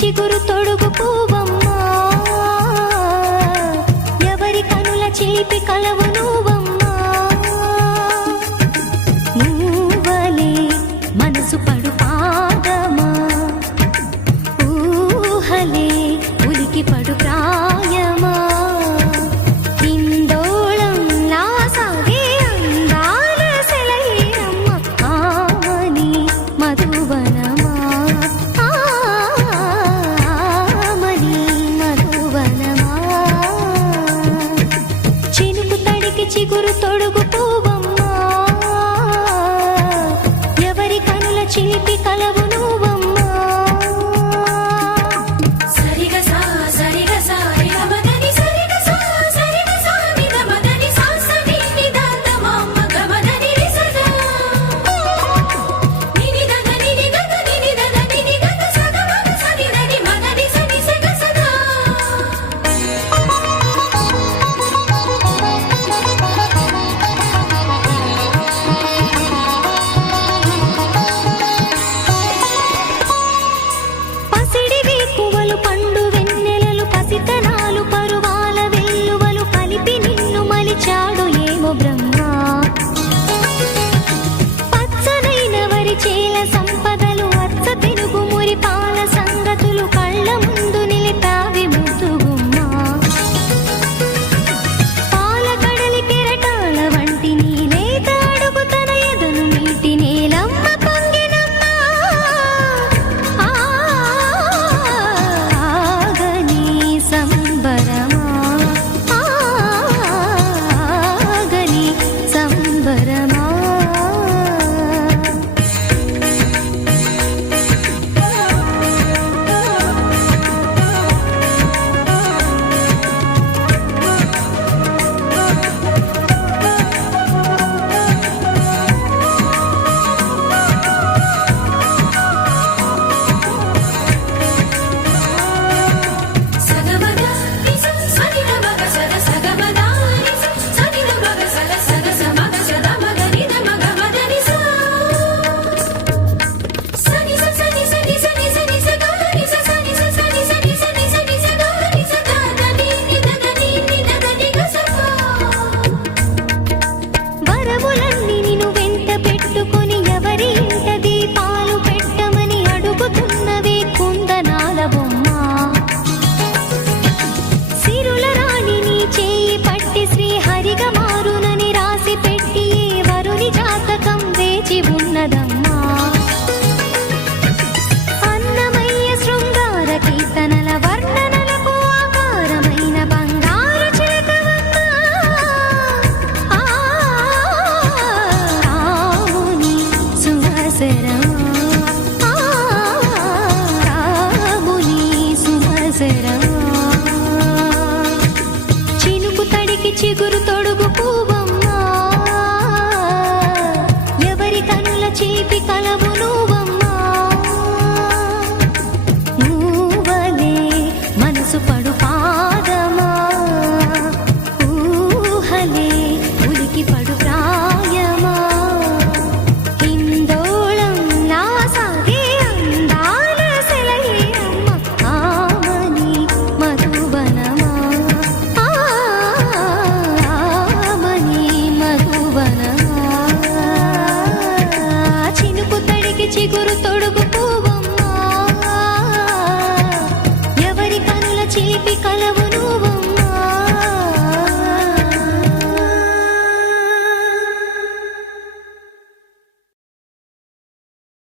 చిగురు తొడుగు పూవమ్మ ఎవరి కనుల చేపి కలవు నువ్వమ్మ నువ్వలే మనసు పడు పాదమా. ఊహలి ఉలికి పడు ప్రాయమా. చిగురు తొడుగుతూ ఆసరా చినుకు తడికి చిగురు తొడుగు పూవమ్మా ఎవరి కనుల చేపి కలవును